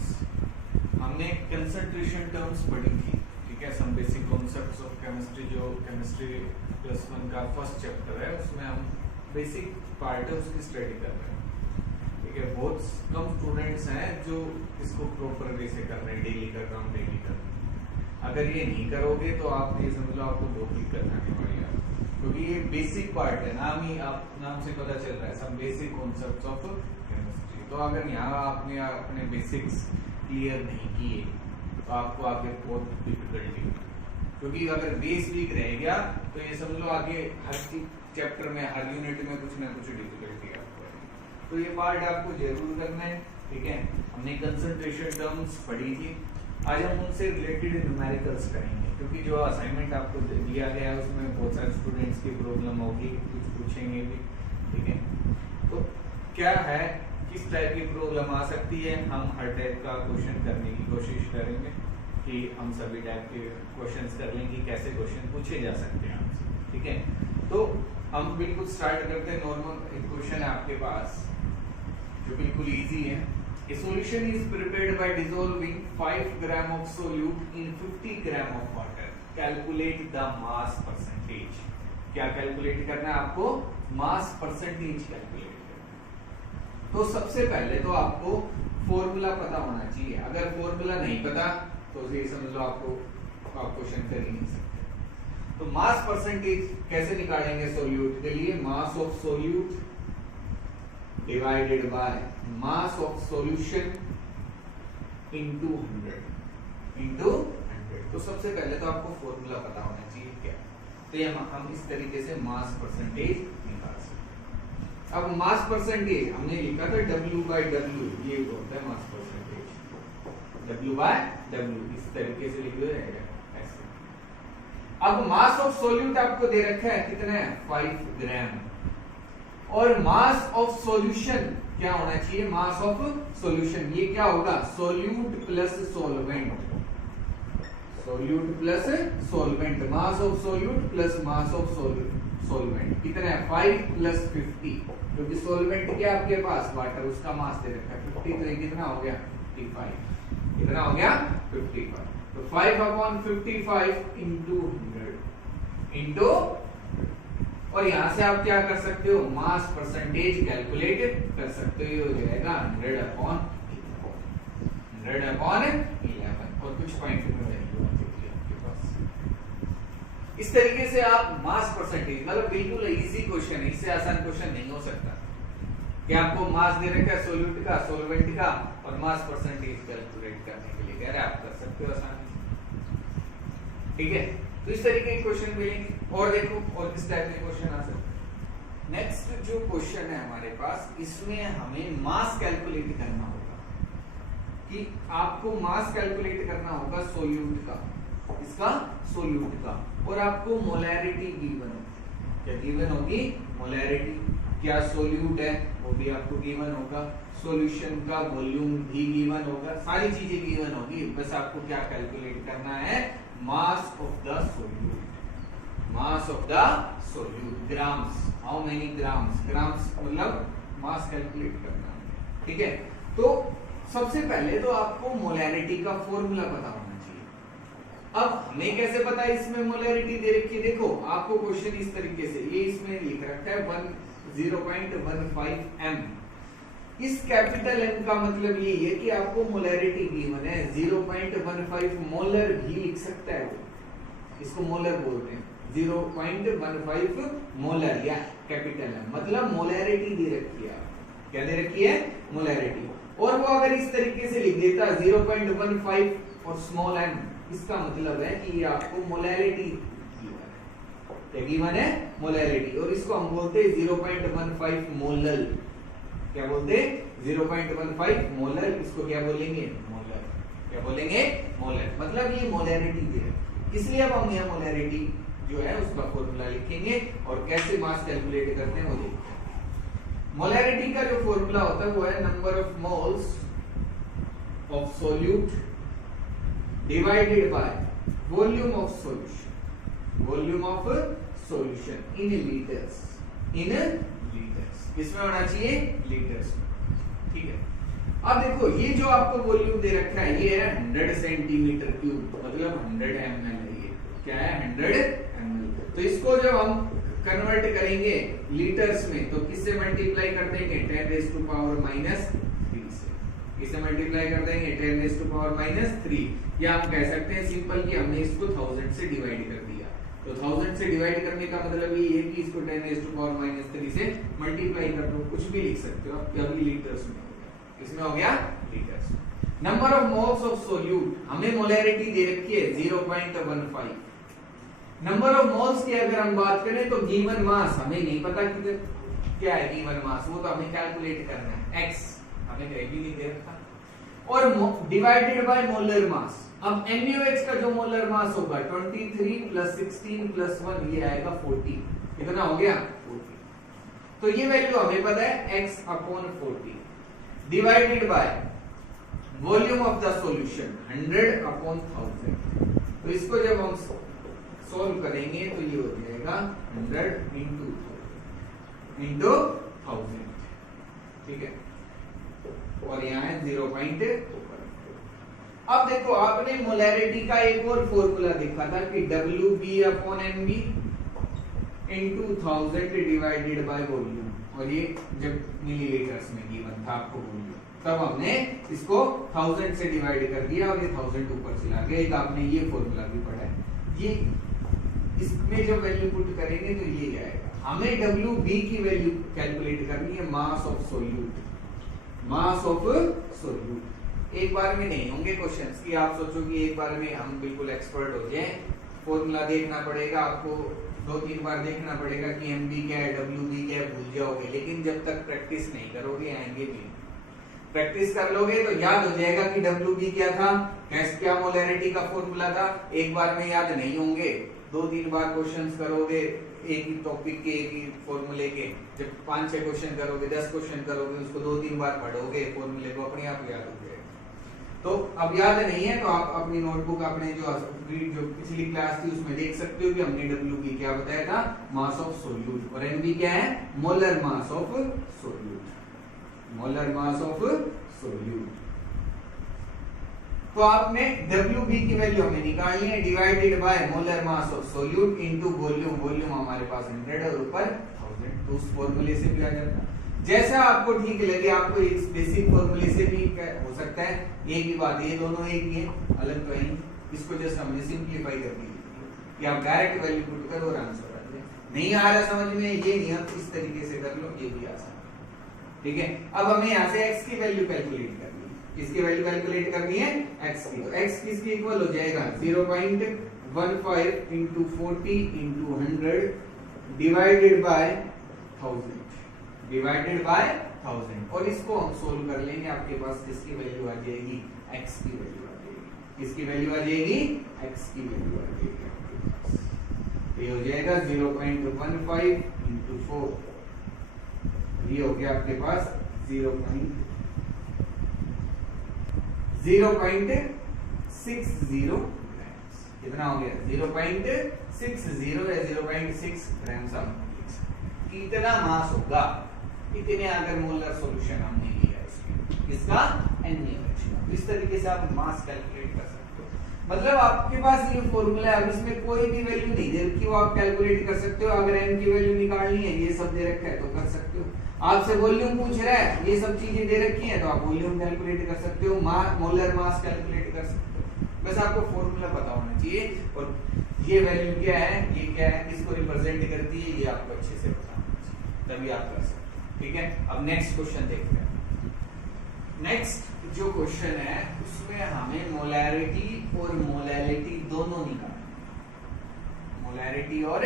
Students, हमने concentration terms पढ़ी थी, ठीक है, some basic concepts of chemistry, जो केमिस्ट्री +1 का फर्स्ट चैप्टर है, उसमें हम बेसिक पार्ट है उसकी स्टडी कर रहे हैं, ठीक है। बहुत कम स्टूडेंट्स हैं जो इसको प्रॉपर वे से कर रहे हैं, डेली कर रहा हूँ, डेली कर रहा हूँ। अगर ये नहीं करोगे तो आप ये समझ लो आपको बहुत दिक्कत आने वाली है, क्योंकि ये बेसिक पार्ट है, नाम से पता चल रहा है, some basic concepts of chemistry. तो अगर यहाँ आपने अपने बेसिक्स क्लियर नहीं किए तो आपको आगे बहुत डिफिकल्टी, क्योंकि अगर बेस वीक रह गया तो ये समझ लो आगे हर चैप्टर में, हर यूनिट में कुछ ना कुछ डिफिकल्टी आपको है। तो ये पार्ट आपको जरूर करना है, ठीक है। हमने कंसंट्रेशन टर्म्स पढ़ी थी, आज हम उनसे रिलेटेड न्यूमेरिकल्स करेंगे, क्योंकि जो असाइनमेंट आपको दिया गया है उसमें बहुत सारे स्टूडेंट्स की प्रॉब्लम होगी, कुछ पूछेंगे भी, ठीक है। तो क्या है, किस टाइप की प्रॉब्लम आ सकती है, हम हर टाइप का क्वेश्चन करने की कोशिश करेंगे कि हम सभी टाइप के क्वेश्चंस कर लें कि कैसे क्वेश्चन पूछे जा सकते हैं आपसे, ठीक है। तो हम बिल्कुल स्टार्ट करते हैं। नॉर्मल एक क्वेश्चन है आपके पास जो बिल्कुल इजी है। A solution is prepared by dissolving 5 gram of solute in 50 gram of water. Calculate the mass percentage. क्या कैलकुलेट करना है आपको? मास परसेंटेज कैलकुलेट करना है। तो सबसे पहले तो आपको फॉर्मूला पता होना चाहिए। अगर फॉर्मूला नहीं पता तो ये समझ लो आप क्वेश्चन कर ही नहीं सकते। तो मास परसेंटेज कैसे निकालेंगे सोल्यूट के लिए? Mass of solute divided by mass of solution into 100। तो सबसे पहले तो आपको फॉर्मूला पता होना चाहिए क्या, तो ये हम इस तरीके से मास परसेंटेज निकाल सकते हैं। अब मास परसेंटेज हमने लिखा था W/W, ये होता है मास परसेंटेज, W/W इस तरीके से लिख दो ऐसे। अब मास ऑफ सॉल्यूट आपको दे रखा है कितना है? 5 ग्राम। और मास ऑफ सॉल्यूशन क्या होना चाहिए? मास ऑफ सॉल्यूशन ये क्या होगा? Solute plus solvent, solute plus solvent, mass of solute plus mass of solvent कितना है? 5 + 50, क्योंकि सॉल्वेंट क्या आपके पास? वाटर, उसका मास दे रखा है 50, तो ये कितना हो गया? 55। कितना हो गया? 55। तो 5/55 × 100 इंटू, और यहां से आप क्या कर सकते हो? मास परसेंटेज कैलकुलेट कर सकते हो। ये हो जाएगा 100/11 और कुछ पॉइंट आपके पास। इस तरीके से आप मास परसेंटेज, मतलब बिल्कुल इजी क्वेश्चन है, इससे आसान क्वेश्चन नहीं हो सकता कि आपको मास दे रखा है सोल्यूट का, सॉल्वेंट का, और मास परसेंटेज कैलकुलेट करने के लिए कह रहे हैं, आप कर सकते हो आसानी से, ठीक है। तो इस तरीके के क्वेश्चन मिलेंगे। और देखो और किस टाइप के क्वेश्चन आ सकते हैं। नेक्स्ट जो क्वेश्चन है हमारे पास, इसमें हमें मास कैलकुलेट करना होगा, कि आपको मास कैलकुलेट करना होगा सोल्यूट का, इसका सोल्यूट का, और आपको मोलैरिटी गिवन होगी। क्या गिवन होगी? मोलैरिटी। क्या सोल्यूट है वो भी आपको गिवन होगा, सॉल्यूशन का वॉल्यूम भी गिवन होगा, सारी चीजें गिवन होगी। बस आपको क्या कैलकुलेट करना है? Mass of the solute, mass of the solute, grams, how many grams, grams मतलब मास कैलकुलेट करना है, ठीक है। तो सबसे पहले तो आपको मोलैरिटी का फॉर्मूला पता होना चाहिए। अब हमें कैसे पता है इसमें मोलैरिटी दे रखी है? देखो आपको क्वेश्चन इस तरीके से, ये इसमें लिख रखा है 0.15 m। इस कैपिटल M का मतलब ये है कि आपको मोलैरिटी गिवन है। 0.15 मोलर भी लिख सकता है वो, इसको मोलर बोलते हैं। 0.15 मोलर या कैपिटल M, मतलब मोलैरिटी दे रखी है। क्या दे रखी है? मोलैरिटी। और वो अगर इस तरीके से लिख देता 0.15 और स्मॉल m, इसका मतलब है कि ये आपको मोलैरिटी गिवन है। क्या गिवन है? मोलैरिटी। और इसको हम बोलते हैं 0.15 मोलल। क्या बोलते हैं? 0.15 मोलर। इसको क्या बोलेंगे? मोलर। क्या बोलेंगे? मोलर। मतलब ये मोलैरिटी दे रखी है, इसलिए अब हम यह मोलैरिटी जो है उसका फॉर्मूला लिखेंगे और कैसे मास कैलकुलेट करते हैं वो देखते हैं। मोलैरिटी का जो फॉर्मूला होता है वो है number of moles of solute divided by volume of solution, volume of solution in litres, in litres. इसमें होना चाहिए लीटर्स में, ठीक है। अब देखो ये जो आपको वॉल्यूम दे रखा है ये है 100 सेंटीमीटर क्यूब, मतलब 100 ml है। ये क्या है 100 ml। तो इसको जब हम कन्वर्ट करेंगे लीटर्स में तो किससे मल्टीप्लाई कर देंगे 10 रेज़ टू पावर माइनस 3 से। किससे मल्टीप्लाई कर देंगे 10 रेज़ टू पावर माइनस 3, या हम कह सकते हैं सिंपल कि हमने इसको 1000 से डिवाइड कर दिया। तो 1000 से डिवाइड करने का मतलब ये है कि इसको 10 रेज़ टू पावर माइनस 3 से मल्टीप्लाई कर दो, कुछ भी लिख सकते हो आप, या भी लीटर्स में हो गया। इसमें हो गया litres. Number of moles of solute, हमें मोलैरिटी दे रखी है 0.15। नंबर ऑफ मोल्स की अगर हम बात करें तो गिवन मास हमें नहीं पता कि क्या है गिवन मास, वो तो हमें कैलकुलेट करना है। x हमें कहीं भी नहीं दे रखा, और डिवाइडेड बाय मोलर मास। अब NaOH का जो मोलर मास होगा 23 प्लस 16 प्लस 1 ये आएगा 40। कितना हो गया 40। तो ये वैल्यू हमें पता है x upon 40 divided by volume of the solution 100 upon 1000। तो इसको जब हम सॉल्व करेंगे तो ये हो जाएगा 100 इंटू 1000, ठीक है, और यहाँ है 0.4। अब देखो आपने मोलैरिटी का एक और फॉर्मूला देखा था कि WB upon NB into 1000 divided by volume, और ये जब मिलीलीटर्स में गिवन था आपको वॉल्यूम, तब हमने इसको 1000 से डिवाइड कर दिया और ये 1000 ऊपर चला गया। एक आपने ये फॉर्मूला भी पढ़ा है। ये इसमें जब वैल्यू पुट करेंगे तो ये आएगा। हमें WB की वैल्यू कैलकुलेट करनी है, mass of solute. Mass of solute एक बार में नहीं होंगे क्वेश्चंस कि आप सोचो कि एक बार में हम बिल्कुल एक्सपर्ट हो जाएं। फॉर्मूला देखना पड़ेगा आपको, 2-3 बार देखना पड़ेगा कि MB क्या है WB क्या है, भूल जाओगे। लेकिन जब तक प्रैक्टिस नहीं करोगे आएंगे भी। प्रैक्टिस कर लोगे तो याद हो जाएगा कि WB क्या था, क्या मोलैरिटी का फॉर्मूला था। एक बार में याद नहीं होंगे, 2-3 बार क्वेश्चंस करोगे एक ही टॉपिक के, एक ही फॉर्मूले के। जब 5-6 क्वेश्चन करोगे, 10 क्वेश्चन करोगे, उसको 2-3 बार पढ़ोगे, फॉर्मूले को अपने आप याद हो जाएगा। तो अब याद नहीं है तो आप अपनी नोटबुक, अपने जो पिछली क्लास थी उसमें देख सकते हो कि हमने WB क्या बताया था, मास ऑफ सोल्यूट, और NB क्या है, molar mass of solute. Molar mass of solute. तो आपने WB की वैल्यू हमें निकालनी है, divided by molar mass of solute into volume. Volume हमारे पास 100 और ऊपर 1000, तो उस फॉर्मूले से भी आ जाता है। जैसा आपको ठीक लगे, आपको एक बेसिक फॉर्मूले से भी हो सकता है। एक ही बात, ये दोनों एक ही है, अलग तो है। इसको जस्ट हमने सिंपलीफाई कर दिया कि आप डायरेक्ट वैल्यू पुट करो और आंसर आ जाए। नहीं आ रहा समझ में, ये नियम इस तरीके से कर लो, ये भी आसान है, ठीक है। अब हमें यहाँ से x की वैल्यू कैलकुलेट करनी है। किसकी वैल्यू कैलकुलेट करनी है, x की। तो x किसके इक्वल हो जाएगा 0.15 into 40 into 100 divided by 1000, divided by 1000। और इसको हम सोल्व कर लेंगे, आपके पास किसकी वैल्यू आ जाएगी, x की वैल्यू आ जाएगी। किसकी वैल्यू आ जाएगी, x की वैल्यू आ जाएगी आपके पास। ये हो जाएगा 0.15 इंटू 4, ये हो गया आपके पास 0.60 ग्राम्स। कितना हो गया 0.60 या 0.6 ग्राम्स। हम कितना मास होगा, इतने अगर मोलर सॉल्यूशन हमने लिया इसमें, इसका NaOH। इस तरीके से आप मास कैलकुलेट कर सकते हो। मतलब आपके पास ये फॉर्मूला है, अब इसमें कोई भी वैल्यू नहीं दे रखी, वो आप कैलकुलेट कर सकते हो। अगर n की वैल्यू निकालनी है, ये सब दे रखा है तो कर सकते हो। आपसे वॉल्यूम पूछ रहा है, ये सब चीजें दे रखी हैं, तो आप वॉल्यूम कैलकुलेट कर सकते हो, मोलर मास कैलकुलेट कर सकते हो। बस आपको फॉर्मूला पता होना चाहिए, और ये वैल्यू क्या है, ये क्या है, किसको रिप्रेजेंट करती है, ये आपको अच्छे से पता होना चाहिए, तभी आप कर सकते हो, ठीक है। अब नेक्स्ट क्वेश्चन देखते हैं। नेक्स्ट जो क्वेश्चन है उसमें हमें मोलैरिटी और मोलैलिटी दोनों निकालना है। मोलैरिटी और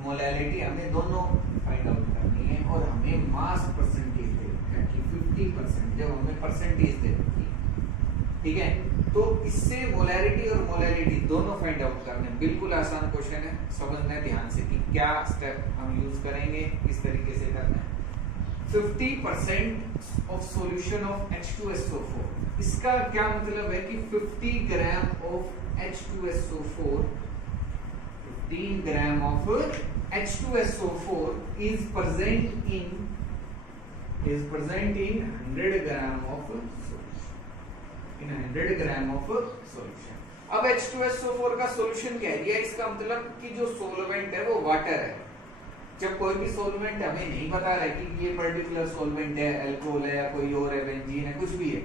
मोलैलिटी हमें दोनों फाइंड आउट करनी है, और हमें मास परसेंटेज दे रखा है कि 50%, जब हमें परसेंटेज दे रखी है, ठीक है। तो इससे मोलैरिटी और मोलैलिटी दोनों फाइंड आउट करने, बिल्कुल आसान क्वेश्चन है। समझना है ध्यान से कि क्या स्टेप हम यूज करेंगे, किस तरीके से करना है। 50% ऑफ सॉल्यूशन ऑफ H2SO4, इसका क्या मतलब है कि 50 gram of H2SO4, 15 gram of H2SO4 is present in 100 gram of solute. In 100 gram of solution. अब H2SO4 का सॉल्यूशन कह दिया, इसका मतलब कि जो सॉल्वेंट है वो वाटर है। जब कोई भी सॉल्वेंट हमें नहीं बता रहा है कि ये पर्टिकुलर सॉल्वेंट है, अल्कोहल है या कोई और है, बेंजीन है, कुछ भी है,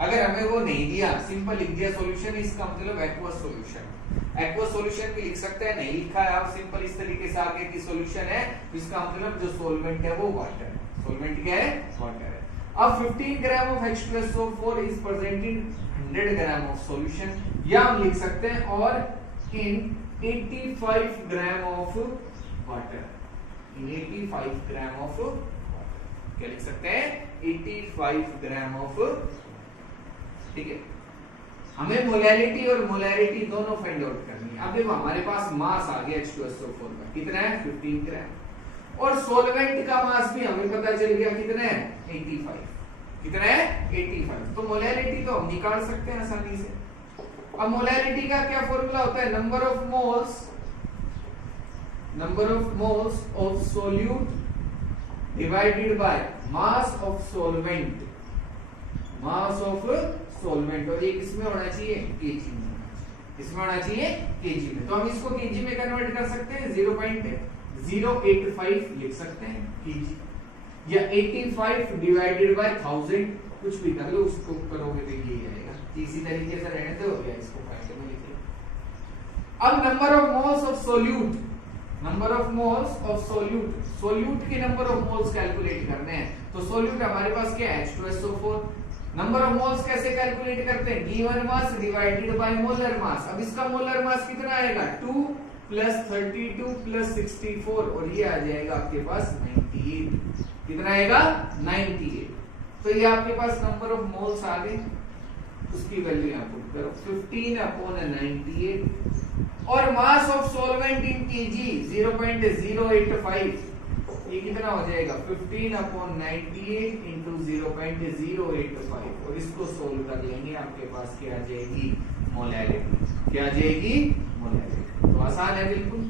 अगर हमें वो नहीं दिया, सिंपल लिख दिया सॉल्यूशन, इसका मतलब एक्वस सॉल्यूशन। एक्वस सॉल्यूशन भी लिख सकते हैं, नहीं लिखा है आप सिंपल इस तरीके से आगे की सॉल्यूशन है, इसका मतलब जो सॉल्वेंट है वो वाटर है। सॉल्वेंट क्या है? वाटर है। अब 15 gram of H2SO4 is present in 100 gram of solution, या हम लिख सकते हैं और इन 85 gram of water, in 85 gram of water, क्या लिख सकते हैं? 85 ग्राम ऑफ, ठीक है। हमें मोलैलिटी और मोलैरिटी दोनों फाइंड आउट करनी है। अब देखो हमारे पास मास आ गया H2SO4 का, कितना है? 15 ग्राम, और सॉल्वेंट का मास भी हमें पता चल गया, कितना है? 85। कितना है? 85। तो मोलैरिटी तो हम निकाल सकते हैं आसानी से। अब मोलैरिटी का क्या फॉर्मूला होता है? Number of moles of solute divided by mass of solvent, mass of solvent, और ये किसमें होना चाहिए? केजी में। इसमें होना चाहिए केजी में। तो हम इसको केजी में कन्वर्ट कर सकते हैं, 0.085 लिख सकते हैं केजी, या 85 डिवाइडेड बाय 1000, कुछ भी कर लो, उसको करोगे तो ये आएगा। इसी तरीके से रहने दो, या इसको फाइल में लिख लो। अब number of moles of solute, number of moles of solute, solute के नंबर ऑफ मोल्स कैलकुलेट करने हैं। तो सोल्यूट हमारे पास क्या है? H2SO4। नंबर ऑफ मोल्स कैसे कैलकुलेट करते हैं? Given mass divided by molar mass. अब इसका मोलर मास कितना आएगा? 2 प्लस 32 प्लस 64, और ये आ जाएगा आपके पास 98। कितना आएगा? 98। तो ये आपके पास नंबर ऑफ मोल्स आ गए, उसकी वैल्यू यहां पुट करो, 15/98, और mass of solvent in KG 0.085, ये कितना हो जाएगा? 15/98 into 0.085, और इसको सोल्व कर लेंगे, आपके पास क्या आ जाएगी? मोलैरिटी। क्या आ जाएगी? मोलैरिटी। तो आसान है बिल्कुल,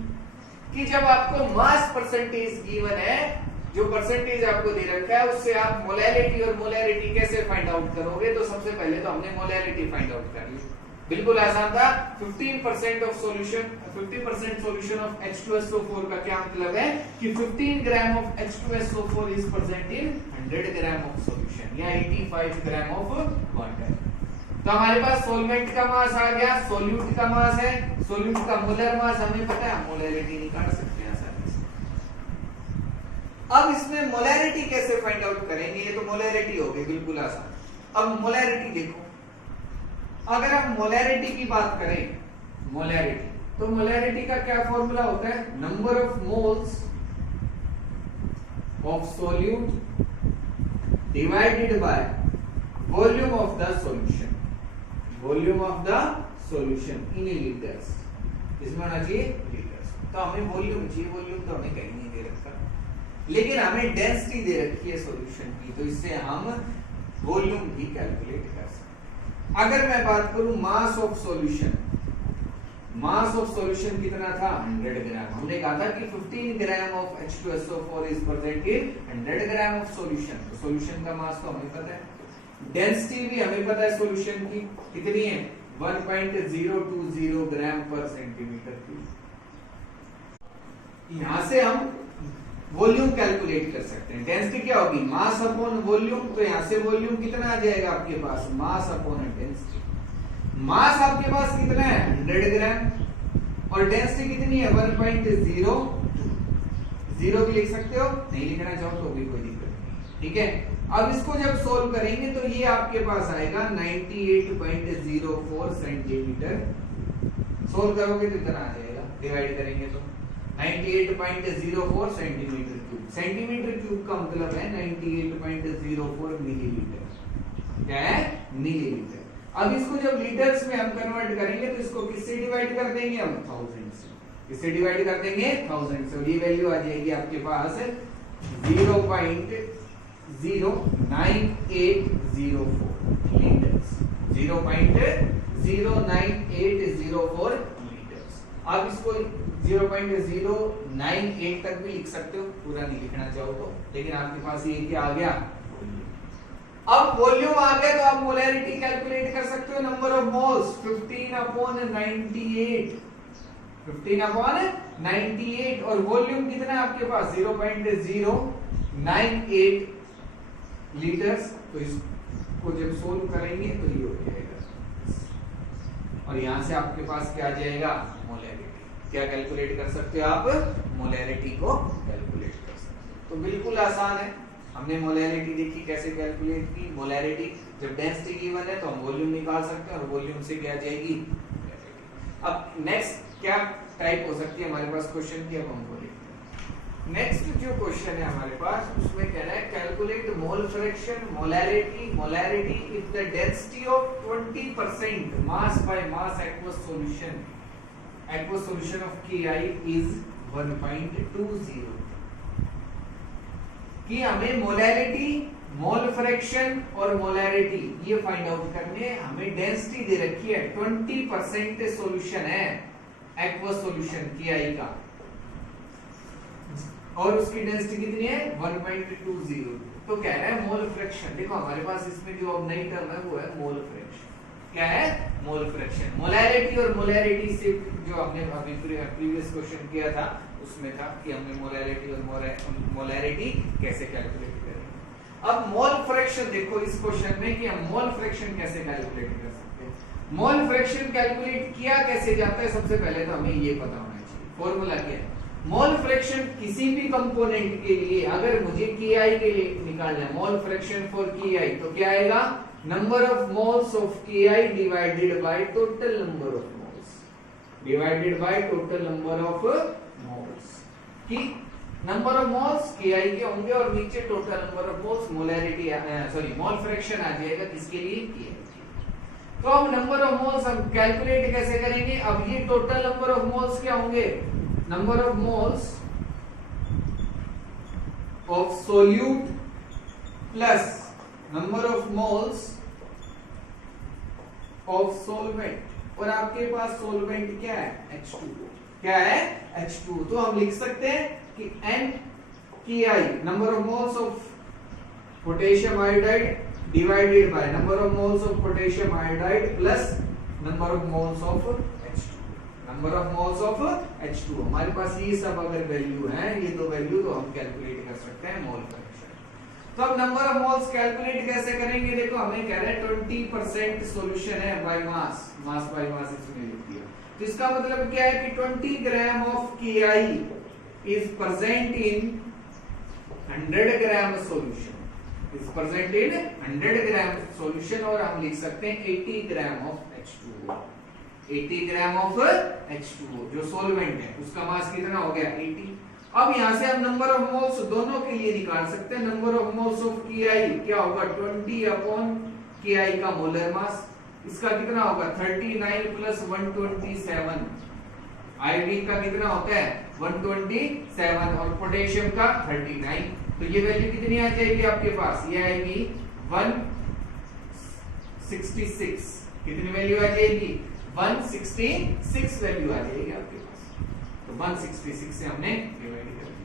कि जब आपको मास परसेंटेज गिवन है, जो परसेंटेज आपको दे रखा है, उससे आप मोलैरिटी और मोलैरिटी कैसे फाइंड आउट करोगे? तो सबसे पहले तो हमने मोलैरिटी फाइंड आउट कर ली, बिल्कुल आसान था। 15% of solution, 50% solution of H2SO4 का क्या मतलब है कि 15 gram of H2SO4 is present in 100 gram of solution, या 85 ग्राम ऑफ वाटर। तो हमारे पास सॉल्वेंट का मास आ गया, सोल्यूट का मास है, सोल्यूट का मोलर मास हमें पता है, मोलैरिटी निकाल सकते हैं आसानी से। अब इसमें मोलैरिटी कैसे फाइंड आउट करेंगे? ये तो मोलैरिटी हो गई, बिल्कुल आसान। अब मोलैरिटी देखो, अगर हम मोलैरिटी की बात करें, मोलैरिटी, तो मोलैरिटी का क्या फॉर्मूला होता है? Number of moles of solute divided by volume of the solution, volume of the solution in litres. इसमें होना चाहिए लीटर्स। तो हमें वॉल्यूम चाहिए, वॉल्यूम तो हमें कहीं नहीं दे रखा, लेकिन हमें डेंसिटी दे रखी है सॉल्यूशन की, तो इससे हम वॉल्यूम भी कैलकुलेट कर सकते हैं। अगर मैं बात करूं mass of solution, mass of solution कितना था? 100 ग्राम। हमने कहा था कि 15 gram of H2SO4 is present in 100 gram of solution. तो सॉल्यूशन का मास तो हमें पता है, डेंसिटी भी हमें पता है सॉल्यूशन की कितनी है, 1.020 ग्राम पर सेंटीमीटर क्यूब। यहां से हम वॉल्यूम कैलकुलेट कर सकते हैं। डेंसिटी क्या होगी? Mass upon volume. तो यहां से वॉल्यूम कितना आ जाएगा आपके पास? Mass upon density. मास आपके पास कितना है? 100 ग्राम, और डेंसिटी कितनी है? 1.0। जीरो भी लिख सकते हो, नहीं लिखना चाहो तो भी कोई दिक्कत नहीं, ठीक है। अब इसको जब सोल्व करेंगे तो ये आपके पास आएगा 98.04 सेंटीमीटर। सोल्व करोगे तो इतना आ जाएगा, डिवाइड करेंगे तो 98.04 सेंटीमीटर क्यूब। सेंटीमीटर क्यूब का मतलब है 98.04 मिलीलीटर। क्या है? मिलीलीटर। अब इसको जब लीटर्स में हम कन्वर्ट करेंगे तो इसको किससे डिवाइड कर देंगे हम? 1000 से। किससे डिवाइड कर देंगे? 1000 से। ये वैल्यू आ जाएगी आपके पास 0.09804 लीटर्स। 0.09804 लीटर्स। आप इसको 0.098 तक भी लिख सकते हो, पूरा नहीं लिखना चाहो तो, लेकिन आपके पास ये क्या आ गया? अब वॉल्यूम आ गया तो आप मोलैरिटी कैलकुलेट कर सकते हो, नंबर ऑफ मोल्स 15/98, 15/98, और वॉल्यूम कितना है आपके पास 0.098 लीटर्स। तो इसको जब सोल्व करेंगे तो ये हो जाएगा, और यहां से आपके पास क्या आ जाएगा, मोलैरिटी। क्या कैलकुलेट कर सकते हो आप, मोलैरिटी को कैलकुलेट कर सकते हो। तो बिल्कुल आसान है, हमने मोलैरिटी देखी कैसे कैलकुलेट की। मोलैरिटी जब डेंसिटी गिवन है तो हम वॉल्यूम निकाल सकते हैं, और वॉल्यूम से क्या आ जाएगी, मोलैरिटी। अब नेक्स्ट क्या टाइप हो सकती है हमारे पास क्वेश्चन की, अब हम बोलेंगे। नेक्स्ट जो क्वेश्चन है हमारे पास, उसमें कहना है calculate mole fraction molarity if the density of 20% mass by mass aqueous solution of KI is 1.20, कि हमें मोलैरिटी, मोल फ्रैक्शन और मोलैरिटी ये फाइंड आउट करने। हमें डेंसिटी दे रखी है 20% सॉल्यूशन है एक्वस सॉल्यूशन KI का, और उसकी डेंसिटी कितनी है 1.20। तो कह रहा है मोल फ्रैक्शन। देखो हमारे पास इसमें जो अब नई टर्म है वो है मोल फ्रैक्शन। क्या है, मोल फ्रैक्शन। मोलैरिटी और मोलैरिटी से जो हमने अभी प्रीवियस क्वेश्चन किया था उसमें था कि हमने मोलैरिटी और मोलैरिटी कैसे कैलकुलेट करेंगे। अब मोल फ्रैक्शन देखो इस क्वेश्चन में कि हम मोल फ्रैक्शन कैसे कैलकुलेट कर सकते हैं। मोल फ्रैक्शन कैलकुलेट किया कैसे जाता है, सबसे पहले तो हमें ये पता होना चाहिए फॉर्मूला क्या है। मोल फ्रैक्शन किसी भी कंपोनेंट के लिए अगर मुझे KI के लिए निकालना है, मोल फ्रैक्शन फॉर KI, तो क्या आएगा, number of moles of KI divided by total number of moles, divided by total number of moles, कि नंबर ऑफ मोल्स KI के होंगे और नीचे total number of moles, molarity mole fraction आ जाएगा किसके लिए, KI। तो अब नंबर ऑफ मोल्स हम कैलकुलेट कैसे करेंगे। अब ये टोटल नंबर ऑफ मोल्स क्या होंगे, number of moles of solute plus number of moles of solvent, और आपके पास सोलवेंट क्या है, H2O। क्या है, H2O। तो हम लिख सकते हैं कि NKI number of moles of potassium iodide divided by number of moles of potassium iodide plus number of moles of H2O, number of moles of H2O। हमारे पास ये सब अगर वैल्यू है, ये दो वैल्यू, तो हम कैलकुलेट कर सकते हैं मोल फ्रैक्शन। तो अब नंबर ऑफ मोल्स कैलकुलेट कैसे करेंगे, देखो हमें कह रहा है 20% सॉल्यूशन है by mass, mass by mass इसमें लिख दिया। तो इसका मतलब क्या है कि 20 gram of KI is present in 100 gram solution, is present in 100 gram solution, और हम लिख सकते हैं 80 gram of H2O, 80 gram of H2O जो सॉल्वेंट है उसका मास कितना हो गया 80। अब यहां से हम नंबर ऑफ मोल्स दोनों के लिए निकाल सकते हैं। Number of moles of KI क्या होगा, 20/KI का मोलर मास, इसका कितना होगा 39 प्लस 127, आयोडीन का कितना होता है 127, और पोटेशियम का 39। तो ये वैल्यू कितनी आ जाएगी आपके पास, ये आएगी 166। कितनी वैल्यू आ जाएगी, 166 वैल्यू आ जाएगी आपके पास। तो 166 से हमने डिवाइड कर दिया।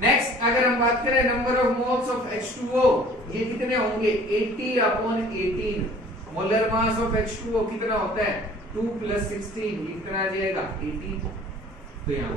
नेक्स्ट अगर हम बात करें number of moles of H2O, ये कितने होंगे 80/18, मोलर मास ऑफ H2O कितना होता है 2 + 16, ये कितना आ जाएगा 80। तो यहाँ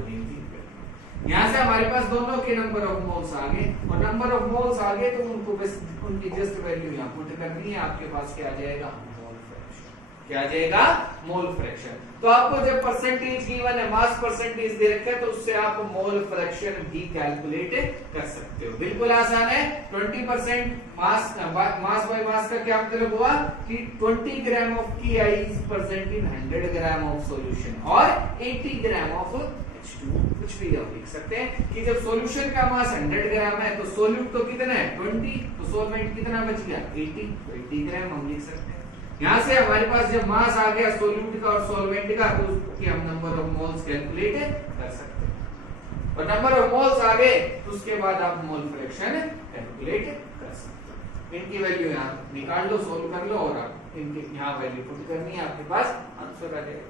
यहां से हमारे पास दोनों के नंबर ऑफ मोल्स आ गए, और नंबर ऑफ मोल्स आ गए तो उनको बस उनकी जस्ट वैल्यू यहाँ पुट करनी है। आपके पास क्या आ जाएगा, मोल फ्रैक्शन। क्या आ जाएगा, मोल फ्रैक्शन। तो आपको जब परसेंटेज गिवन है, मास परसेंटेज दे रखा है, तो उससे आप मोल फ्रैक्शन भी कैलकुलेट कर सकते हो। बिल्कुल आसान है। 20% मास बाय मास का क्या मतलब हुआ कि 20 gram of KI is present in 100 gram of solution, और 80 ग्राम ऑफ H2O। कुछ भी हम लिख सकते हैं कि जब सॉल्यूशन का मास 100 ग्राम है तो सोल्यूट तो कितना है 20, तो सॉल्वेंट कितना बच गया 80, तो 80 ग्राम हम लिख सकते हैं। यहां से हमारे पास जब मास आ गया सोल्यूट का और सॉल्वेंट का, तो उसकी हम नंबर ऑफ मोल्स कैलकुलेट कर सकते हैं, और नंबर ऑफ मोल्स आ गए तो उसके बाद आप मोल फ्रैक्शन कैलकुलेट कर सकते हो। इनकी वैल्यू यहाँ निकाल लो, सोल्व कर लो, और आप इनकी यहाँ वैल्यू पुट करनी है, आपके पास आंसर आ जाएगा।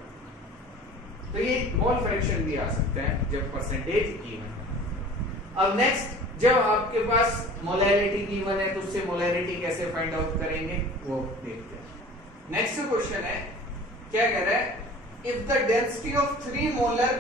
तो ये मोल फ्रैक्शन भी आ सकता है जब परसेंटेज गिवन। अब नेक्स्ट जब आपके पास मोलैरिटी गिवन है तो उससे मोलैरिटी कैसे फाइंड आउट करेंगे वो देखते हैं। नेक्स्ट क्वेश्चन है, क्या कह रहा है, if the density of 3 molar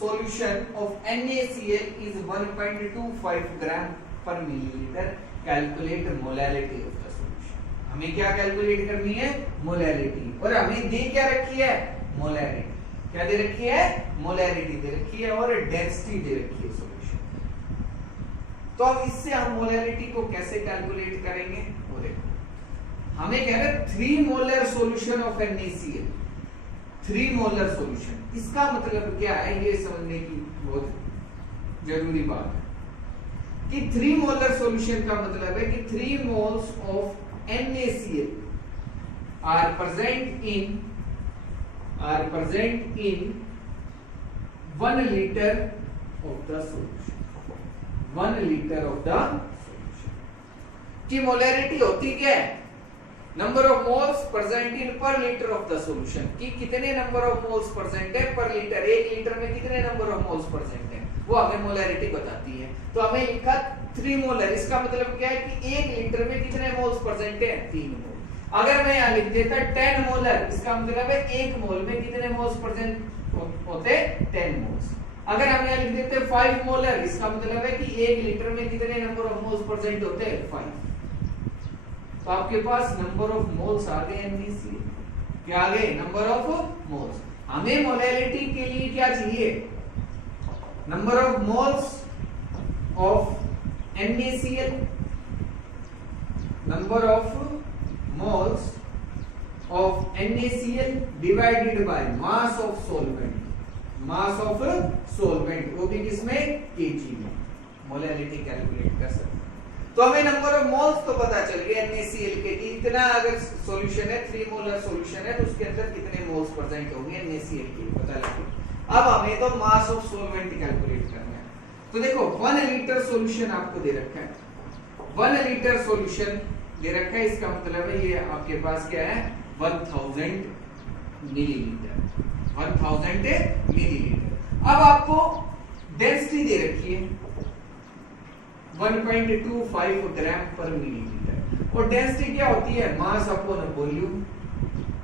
solution of NaCl is 1.25 ग्राम पर millilitre, calculate molarity of the solution. हमें क्या कैलकुलेट करनी है, मोलैरिटी, और हमें दे क्या रखी है, मोलैरिटी। क्या दे रखी है, मोलैरिटी दे रखी है और डेंसिटी दे रखी है सॉल्यूशन। तो अब इससे हम मोलैरिटी को कैसे कैलकुलेट करेंगे वो देखो। हमें कह रहे हैं 3 molar solution of NaCl, 3 molar solution. इसका मतलब क्या है ये समझने की बहुत जरूरी बात है कि 3 मोलर सॉल्यूशन का मतलब है कि 3 moles of NaCl are present in 1 liter of the solution। 1 liter of the solution की मोलैरिटी होती क्या है, number of moles present in पर लीटर ऑफ द सॉल्यूशन, कि कितने नंबर ऑफ मोल्स प्रेजेंट है पर लीटर, 1 लीटर में कितने नंबर ऑफ मोल्स प्रेजेंट है वो हमें मोलैरिटी बताती है। तो हमें लिखा 3 मोलर, इसका मतलब क्या है कि 1 लीटर में कितने मोल्स प्रेजेंट है, 3 मोल। अगर मैं यहाँ लिख देता 10 मोलर, इसका मतलब है 1 मोल में कितने मोल्स प्रेजेंट होते, 10 मोल्स। अगर हम यहाँ लिख देते 5 मोलर, इसका मतलब है कि 1 लीटर में कितने नंबर ऑफ मोल्स प्रेजेंट होते हैं, 5। तो आपके पास नंबर ऑफ मोल्स आ गए NaCl, क्या आ गए, नंबर ऑफ मोल्स। हमें मोलैरिटी के लिए क्या चाहिए, number of moles of NaCl, number of moles of NaCl divided by mass of solvent, mass of solvent, वो भी किसमें, kg में। मोलैरिटी कैलकुलेट कर सकते हैं। तो हमें नंबर ऑफ मोल्स तो पता चल गया NaCl के कि इतना, अगर सॉल्यूशन है 3 मोलर सॉल्यूशन है तो उसके अंदर कितने मोल्स प्रेजेंट होंगे NaCl के पता लग गया। अब हमें तो मास ऑफ सॉल्वेंट कैलकुलेट करना है। तो देखो 1 लीटर सॉल्यूशन आपको दे रखा है, 1 लीटर सॉल्यूशन दे रखा है, इसका मतलब है ये आपके पास क्या है, 1000 मिलीलीटर, 1000 मिलीलीटर। अब आपको डेंसिटी दे रखी है 1.25 ग्राम पर मिलीलीटर, और डेंसिटी क्या होती है, मास अपॉन वॉल्यूम।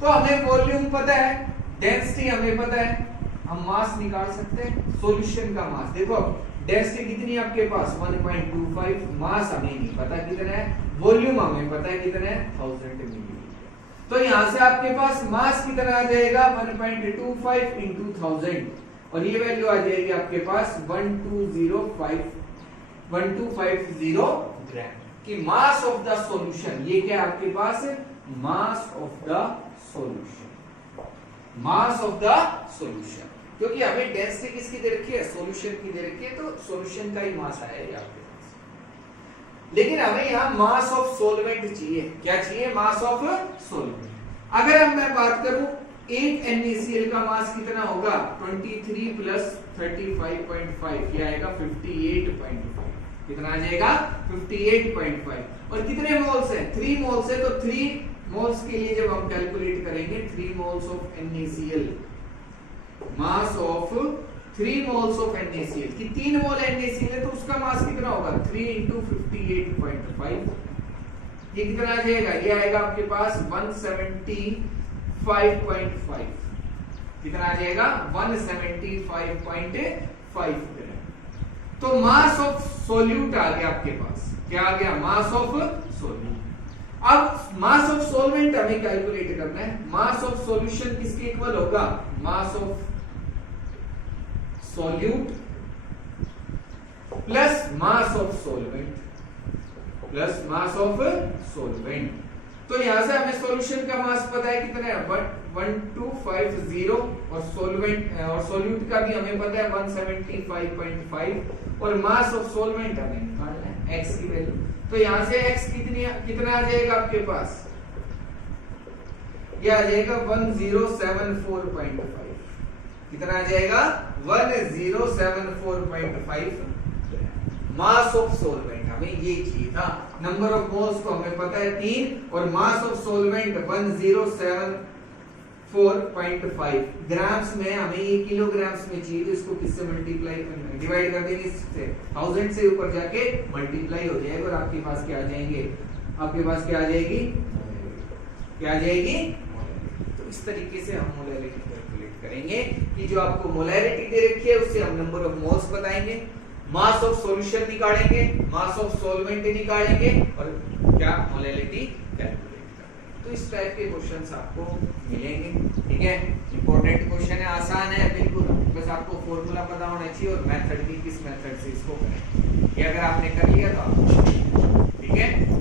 तो हमें वॉल्यूम पता है, डेंसिटी हमें पता है, हम मास निकाल सकते हैं, सॉल्यूशन का मास। देखो डेंसिटी कितनी है आपके पास, 1.25, मास हमें नहीं पता कितना है, वॉल्यूम हमें पता है कितना है, 1000 मिलीलीटर। तो यहां से आपके पास मास कितना आ जाएगा, 1.25 into 1000, और ये वैल्यू आ जाएगी आपके पास 1250 ग्राम की मास ऑफ द सॉल्यूशन। ये क्या आपके पास है, mass of the solution, mass of the solution, क्योंकि हमें डेंसिटी किसकी दे रखी है, सॉल्यूशन की दे रखी है, तो सॉल्यूशन का ही मास आया है आपके पास। लेकिन हमें यहाँ मास ऑफ सॉल्वेंट चाहिए, क्या चाहिए, मास ऑफ सॉल्वेंट। अगर अब मैं बात करूं एक NaCl का मास कितना होगा, 23 प्लस 35.5, ये आएगा 58.5, कितना आ जाएगा, 58.5। और कितने मोल्स है, 3 मोल्स है, तो 3 मोल्स के लिए जब हम कैलकुलेट करेंगे 3 moles of NaCl, mass of 3 moles of NaCl की 3 मोल NaCl है तो उसका मास कितना होगा, 3 into 58.5, ये कितना आ जाएगा, ये आएगा आपके पास 175.5, कितना आ जाएगा, 175.5 ग्राम। तो मास ऑफ सोल्यूट आ गया आपके पास, क्या आ गया, मास ऑफ सोल्यूट। अब मास ऑफ सॉल्वेंट हमें कैलकुलेट करना है, मास ऑफ सॉल्यूशन किसके इक्वल होगा, mass of solute plus mass of solvent, plus mass of solvent. तो यहां से हमें सॉल्यूशन का मास पता है कितना है, 1250, और सॉल्वेंट और सॉल्यूट का भी हमें पता है 175.5, और मास ऑफ सॉल्वेंट हमें निकालना है x की वैल्यू। तो यहां से x कितना आ जाएगा आपके पास, ये आ जाएगा 1074.5, कितना आ जाएगा, 1074.5 मास ऑफ सॉल्वेंट। हमें ये चाहिए था, नंबर ऑफ मोल्स तो हमें पता है 3, और मास ऑफ सॉल्वेंट 1074.5 4.5 ग्राम्स में, हमें ये किलोग्राम्स में चाहिए, तो इसको किससे मल्टीप्लाई करना है, डिवाइड कर देंगे इससे, 1000 से ऊपर जाके मल्टीप्लाई हो जाएगा और आपके पास क्या आ जाएंगे, आपके पास क्या आ जाएगी, क्या आ जाएगी। तो इस तरीके से हम मोलैरिटी कैलकुलेट करेंगे कि जो आपको मोलैरिटी दे रखी है उससे हम नंबर ऑफ मोल्स बताएंगे, मास ऑफ सॉल्यूशन निकालेंगे, मास ऑफ सॉल्वेंट निकालेंगे और क्या मोलैरिटी कैलकुलेट करेंगे। तो इस टाइप के क्वेश्चंस आपको मिलेंगे, ठीक है। इंपॉर्टेंट क्वेश्चन है, आसान है बिल्कुल, बस आपको फॉर्मूला पता होना चाहिए और मेथड भी, किस मेथड से इसको करें, ये अगर आपने कर लिया तो आप, ठीक है।